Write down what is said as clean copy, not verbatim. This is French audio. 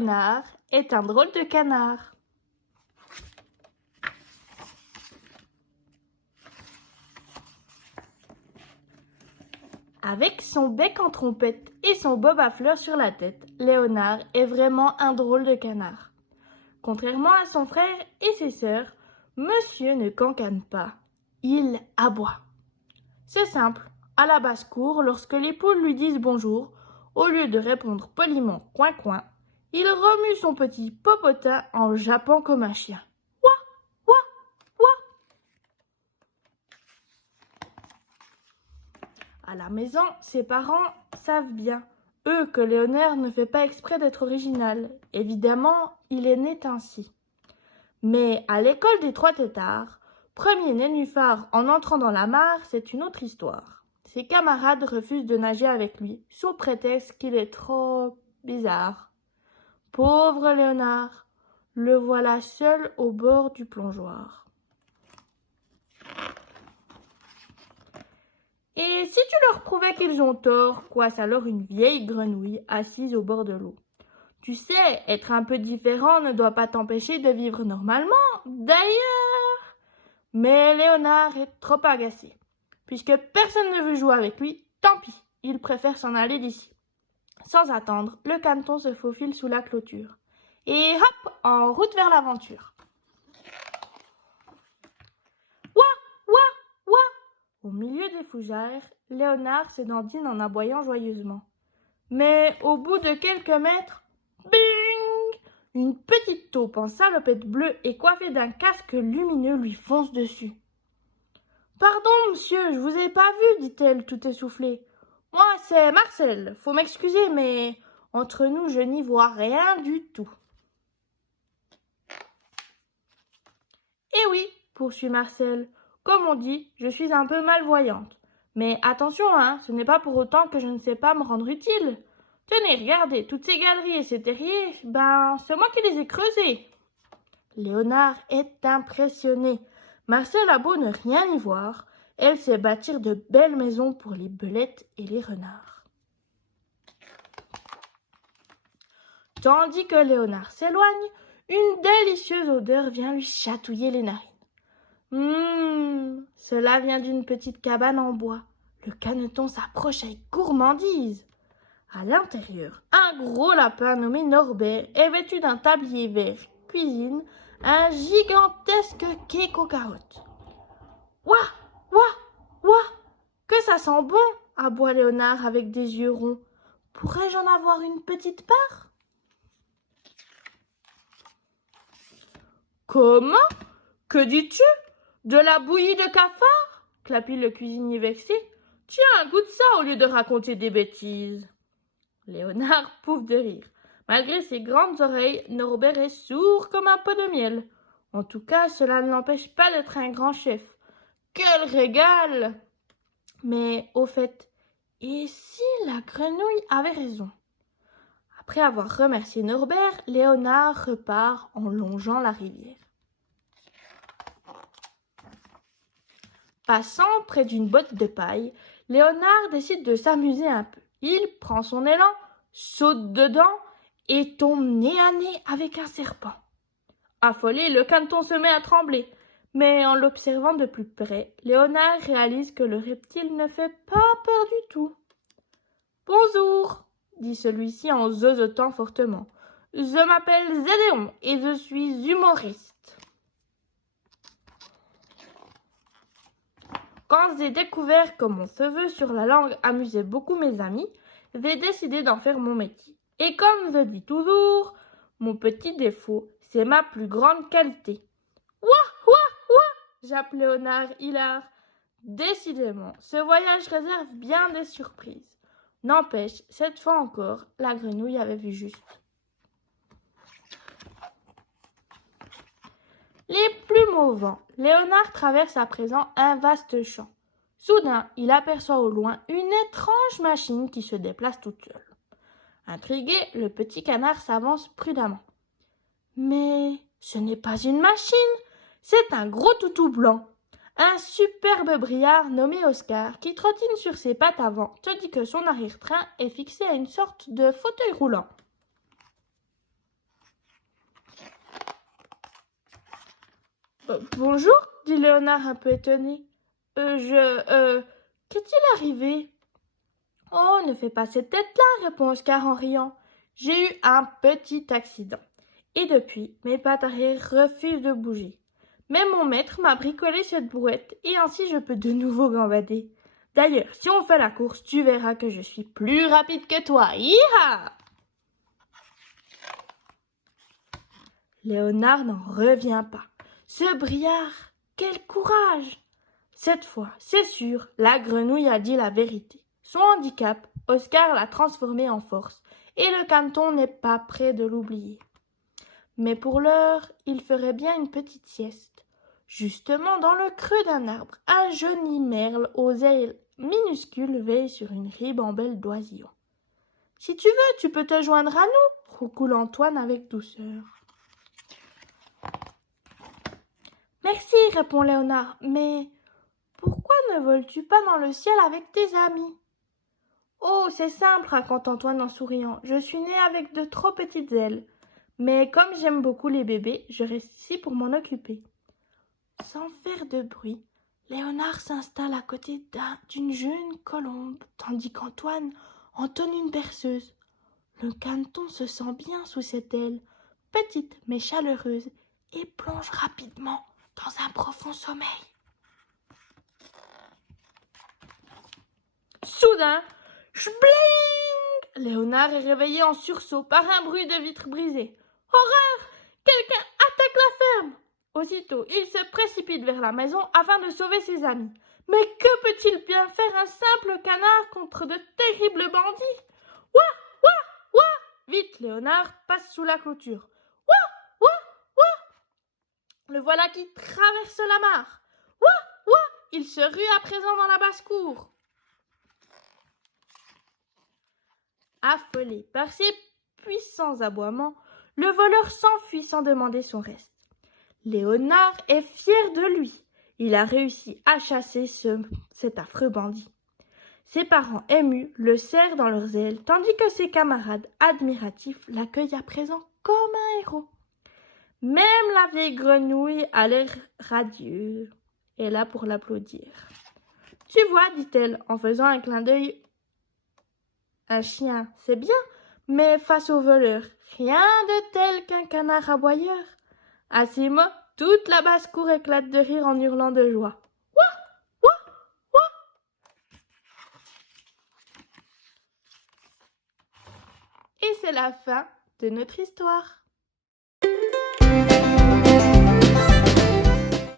Léonard est un drôle de canard. Avec son bec en trompette et son bob à fleurs sur la tête, Léonard est vraiment un drôle de canard. Contrairement à son frère et ses sœurs, Monsieur ne cancane pas, il aboie. C'est simple, à la basse-cour, lorsque les poules lui disent bonjour, au lieu de répondre poliment coin coin, il remue son petit popotin en jappant comme un chien. Ouah, ouah, ouah. À la maison, ses parents savent bien, eux, que Léonard ne fait pas exprès d'être original. Évidemment, il est né ainsi. Mais à l'école des Trois Têtards, premier nénuphar en entrant dans la mare, c'est une autre histoire. Ses camarades refusent de nager avec lui, sous prétexte qu'il est trop bizarre. Pauvre Léonard, le voilà seul au bord du plongeoir. Et si tu leur prouvais qu'ils ont tort, coince alors une vieille grenouille assise au bord de l'eau. Tu sais, être un peu différent ne doit pas t'empêcher de vivre normalement, d'ailleurs. Mais Léonard est trop agacé. Puisque personne ne veut jouer avec lui, tant pis, il préfère s'en aller d'ici. Sans attendre, le caneton se faufile sous la clôture. Et hop, en route vers l'aventure. Ouah, ouah, ouah. Au milieu des fougères, Léonard se dandine en aboyant joyeusement. Mais au bout de quelques mètres, bing! Une petite taupe en salopette bleue et coiffée d'un casque lumineux lui fonce dessus. « Pardon, monsieur, je vous ai pas vu, dit-elle, tout essoufflée. Moi, c'est Marcel, faut m'excuser, mais entre nous, je n'y vois rien du tout. » Eh oui, poursuit Marcel, comme on dit, je suis un peu malvoyante. Mais attention, hein, ce n'est pas pour autant que je ne sais pas me rendre utile. Tenez, regardez, toutes ces galeries et ces terriers, c'est moi qui les ai creusés. Léonard est impressionné. Marcel a beau ne rien y voir, elle sait bâtir de belles maisons pour les belettes et les renards. Tandis que Léonard s'éloigne, une délicieuse odeur vient lui chatouiller les narines. Cela vient d'une petite cabane en bois. Le caneton s'approche avec gourmandise. À l'intérieur, un gros lapin nommé Norbert est vêtu d'un tablier vert cuisine, un gigantesque cake aux carottes. Ouah, ouah, ouah, que ça sent bon, aboie Léonard avec des yeux ronds. Pourrais-je en avoir une petite part? Comment? Que dis-tu? De la bouillie de cafard? Clapit le cuisinier vexé. Tiens, goûte ça au lieu de raconter des bêtises. Léonard pouffe de rire. Malgré ses grandes oreilles, Norbert est sourd comme un pot de miel. En tout cas, cela ne l'empêche pas d'être un grand chef. Quel régal! Mais au fait, et si la grenouille avait raison? Après avoir remercié Norbert, Léonard repart en longeant la rivière. Passant près d'une botte de paille, Léonard décide de s'amuser un peu. Il prend son élan, saute dedans et tombe nez à nez avec un serpent. Affolé, le caneton se met à trembler. Mais en l'observant de plus près, Léonard réalise que le reptile ne fait pas peur du tout. « Bonjour !» dit celui-ci en zozotant fortement. « Je m'appelle Zédéon et je suis humoriste. » Quand j'ai découvert que mon cheveu sur la langue amusait beaucoup mes amis, j'ai décidé d'en faire mon métier. Et comme je dis toujours, mon petit défaut, c'est ma plus grande qualité. Ouah, ouah, ouah, jappe Léonard hilar. Décidément, ce voyage réserve bien des surprises. N'empêche, cette fois encore, la grenouille avait vu juste. Les plumes au vent, Léonard traverse à présent un vaste champ. Soudain, il aperçoit au loin une étrange machine qui se déplace toute seule. Intrigué, le petit canard s'avance prudemment. Mais ce n'est pas une machine, c'est un gros toutou blanc. Un superbe briard nommé Oscar qui trottine sur ses pattes avant, tandis que son arrière-train est fixé à une sorte de fauteuil roulant. Bonjour, dit Léonard un peu étonné. Qu'est-il arrivé? Oh, ne fais pas cette tête-là, répond Oscar en riant. J'ai eu un petit accident. Et depuis, mes pattes arrière refusent de bouger. Mais mon maître m'a bricolé cette brouette et ainsi je peux de nouveau gambader. D'ailleurs, si on fait la course, tu verras que je suis plus rapide que toi. Hi-ha! Léonard n'en revient pas. Ce briard, quel courage! Cette fois, c'est sûr, la grenouille a dit la vérité. Son handicap, Oscar l'a transformé en force, et le canton n'est pas prêt de l'oublier. Mais pour l'heure, il ferait bien une petite sieste. Justement, dans le creux d'un arbre, un joli merle aux ailes minuscules veille sur une ribambelle d'oisillons. « Si tu veux, tu peux te joindre à nous, » roucoule Antoine avec douceur. « Merci, » répond Léonard, « mais pourquoi ne voles-tu pas dans le ciel avec tes amis ?»« Oh, c'est simple, » raconte Antoine en souriant, « je suis né avec de trop petites ailes. Mais comme j'aime beaucoup les bébés, je reste ici pour m'en occuper. » Sans faire de bruit, Léonard s'installe à côté d'une jeune colombe, tandis qu'Antoine entonne une berceuse. Le canton se sent bien sous cette aile, petite mais chaleureuse, et plonge rapidement dans un profond sommeil. Soudain, schbling! Léonard est réveillé en sursaut par un bruit de vitres brisées. Horreur! Quelqu'un attaque la ferme! Aussitôt, il se précipite vers la maison afin de sauver ses amis. Mais que peut-il bien faire un simple canard contre de terribles bandits? Ouah! Ouah! Ouah! Vite, Léonard passe sous la clôture. Ouah! Ouah! Ouah! Le voilà qui traverse la mare. Ouah! Ouah! Il se rue à présent dans la basse-cour. Affolé par ses puissants aboiements, le voleur s'enfuit sans demander son reste. Léonard est fier de lui. Il a réussi à chasser cet affreux bandit. Ses parents émus le serrent dans leurs ailes, tandis que ses camarades admiratifs l'accueillent à présent comme un héros. Même la vieille grenouille a l'air radieuse et là pour l'applaudir. « Tu vois, dit-elle en faisant un clin d'œil, un chien, c'est bien, mais face au voleur, rien de tel qu'un canard aboyeur. » À ces mots, toute la basse-cour éclate de rire en hurlant de joie. Ouah! Ouah! Ouah! Et c'est la fin de notre histoire.